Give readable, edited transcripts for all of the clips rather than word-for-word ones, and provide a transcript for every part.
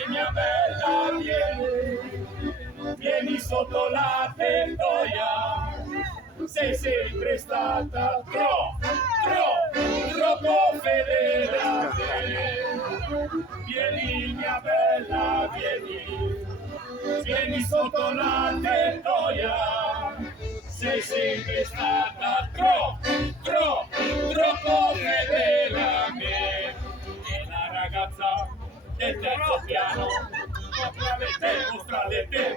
Vieni mia bella, vieni sotto la tettoia, sei sempre stata troppo fedele a me. Vieni mia bella, vieni sotto la tettoia, sei sempre stata troppo fedele a me. E la ragazza del terzo piano, mostrale te, e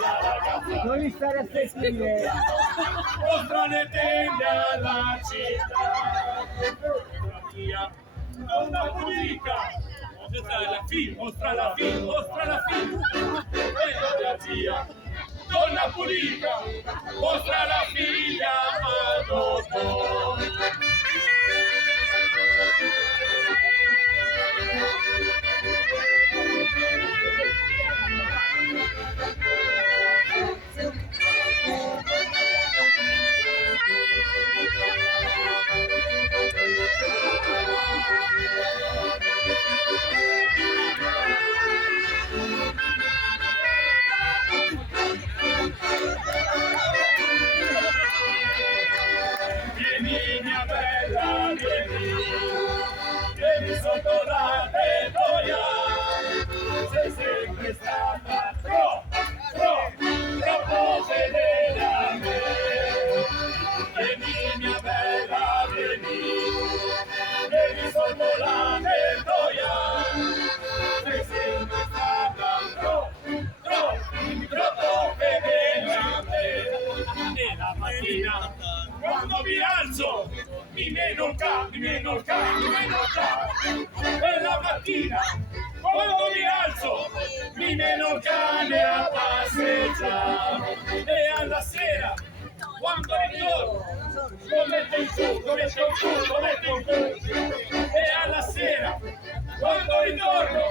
la ragazza Non gli stare a sentire. mostrale te alla città. Donna Pulica, mostra la figlia, e la zia. Donna Pulica, mostra la figlia a dopo. Vieni mia bella, vieni sotto la tettoia, sei sempre stata troppo fedele a me. Vieni mia bella, vieni sotto la tettoia, sei sempre stata troppo fedele a me. E la mattina quando mi alzo mi meno il capo. E la mattina quando mi alzo mi meno il cane a passeggiare. E alla sera quando ritorno lo metto in giù. E alla sera quando ritorno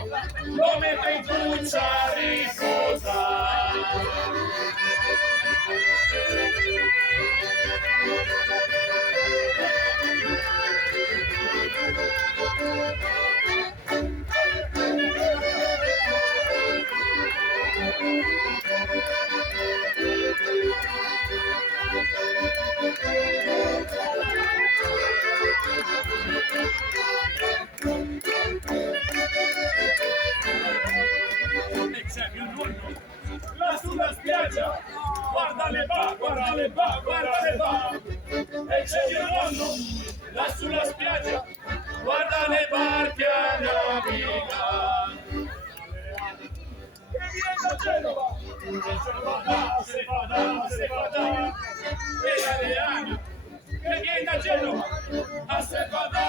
lo metto in cuccia a riposare. E c'è mio nonno là sulla spiaggia, guarda le va. E c'è mio nonno là sulla spiaggia, guarda le barche a navigare. Che viene da Genova, se va da, e la Leana, che viene da Genova, a se va da,